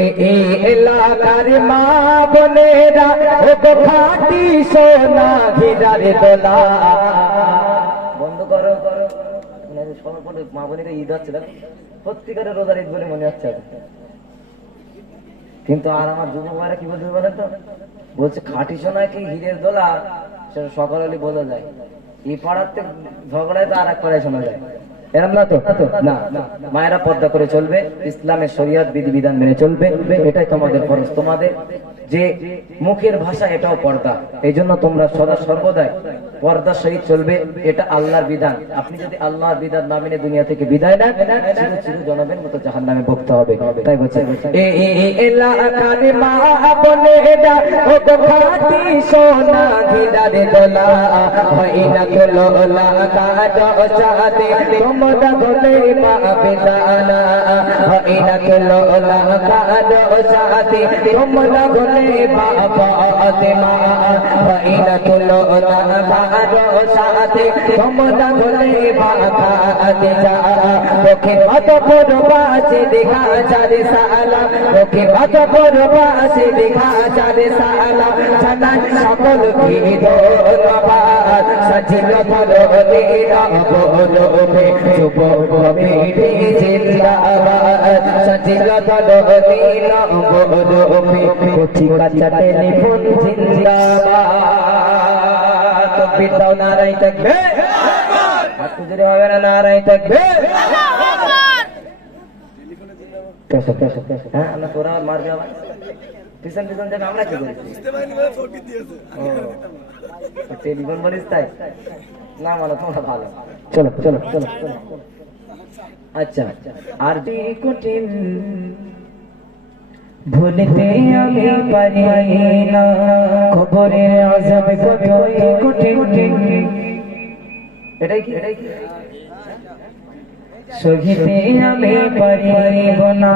এই এলাকার মা বোনেরা ও খাঁটি সোনা হীরার দোলা। বন্ধ করো করো, মা বোনেরা ঈদ হচ্ছে, সত্যিকারের রোজার ঈদ বলে মনে হচ্ছে। কিন্তু আর আমার যুবক ভাইরা কি বলছে বলেন তো, বলছে খাঁটি সোনা কি হীরের দোলা, সেটা সকাল হলে বোঝা যায়। এই পাড়াতে ঝগড়ায় তো আর এক পাড়ায় শোনা যায়, এরম না তো? না, মায়েরা পর্দা করে চলবে, ইসলামের শরিয়ত বিধিবিধান মেনে চলবে, এটাই তোমাদের ফরজ। তোমাদের যে মুখের ভাষা এটাও পর্দা, এই জন্য তোমরা সদা সর্বদাই পর্দার সহিত চলবে, এটা আল্লাহর বিধান। আপনি যদি আল্লাহর বিধান না মেনে দুনিয়া থেকে বিদায় নেন, চির চির জনমের মতো জাহান্নামে ভুগতে হবে। তাই বলছে এলাকার মা বোনেরা ও খাঁটি সোনা হীরার দোলা, হয় না লোলা কাজো চাঁদে তোমরা বলে মা বেদানা, হয় না লোলা কাজো চাঁদে তোমরা বলে মা ফাতেমা, হয় না লোলা কাজো চাঁদে তোমরা বলে মা খাদিজা। ওকে কত পরবাসে দেখা চাঁদে সালাম, ওকে কত পরবাসে দেখা চাঁদে সালাম, জানান সকলকে ধন্যবাদ। সাজিল ভালো দিনা বলো হে যুবক মেরে জিন্দাবাদ, সাজিল ভালো দিনা বলো হে কোচি কাঁচা টেলিফোন জিন্দাবাদ। তো বিদাও নারাই থাকবে, হাত জোরে হবে না, নারাই থাকবে। কেসো কেসো কেসো, হ্যাঁ আমরা তোরা মারবে আবার পিছন পিছন থেকে, আমরা কি করি? টেলিফোন বলিস তাই না, মানে তোমরা ভালো। চলো চলো চলো চলো। আচ্ছা, আর কঠিন ভুলতে আমি পারি না, খবরের আযাব কত কঠিন, এটাই কি সহিতে আমি পারিব না,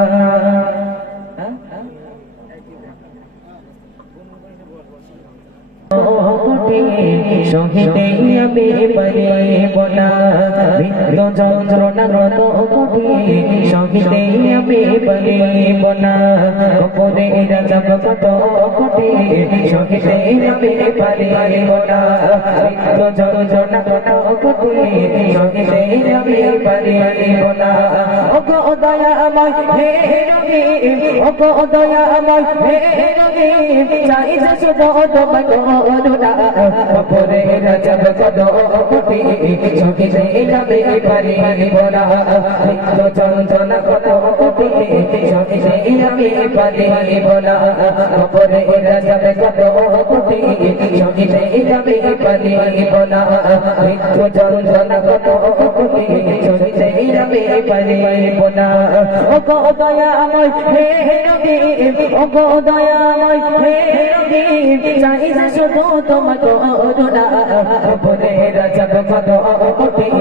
সহিতে আমি পারিব না, মৃত্যু যন্ত্রণা কত কঠিন, সহিতে আমি পারিব না, কবরের আযাব কত কঠিন, সহিতে আমি পারিব না, মৃত্যু যন্ত্রণা কত কঠিন, সহিতে আমি পারিব না। ওগো দয়াময় হে রহিম, ওগো দয়াময় হে রহিম, চাই যে শুধু তোমার করুণা, কবরের আযাব কত কঠিন, সহিতে আমি পারিব না, মৃত্যু যন্ত্রণা কত কঠিন, সহিতে আমি পারিব না, কবরের আযাব কত কঠিন, সহিতে আমি পারিব না, মৃত্যু যন্ত্রণা কত কঠিন, সহিতে আমি পারিব না। ওগো দয়াময় হে রহিম, ওগো দয়াময় হে রহিম, চাই যে শুধু তোমার করুণা, কবরের আযাব কত কঠিন,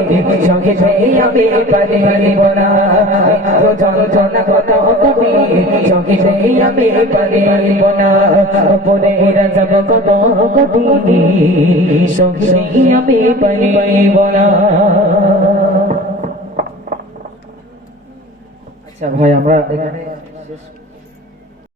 সহিতে আমি পারিব না, মৃত্যু যন্ত্রণা কত কঠিন, সহিতে আমি পারিব না, কবরের আযাব কত কঠিন, সহিতে আমি পারিব না। আচ্ছা ভাই, আমরা এখানে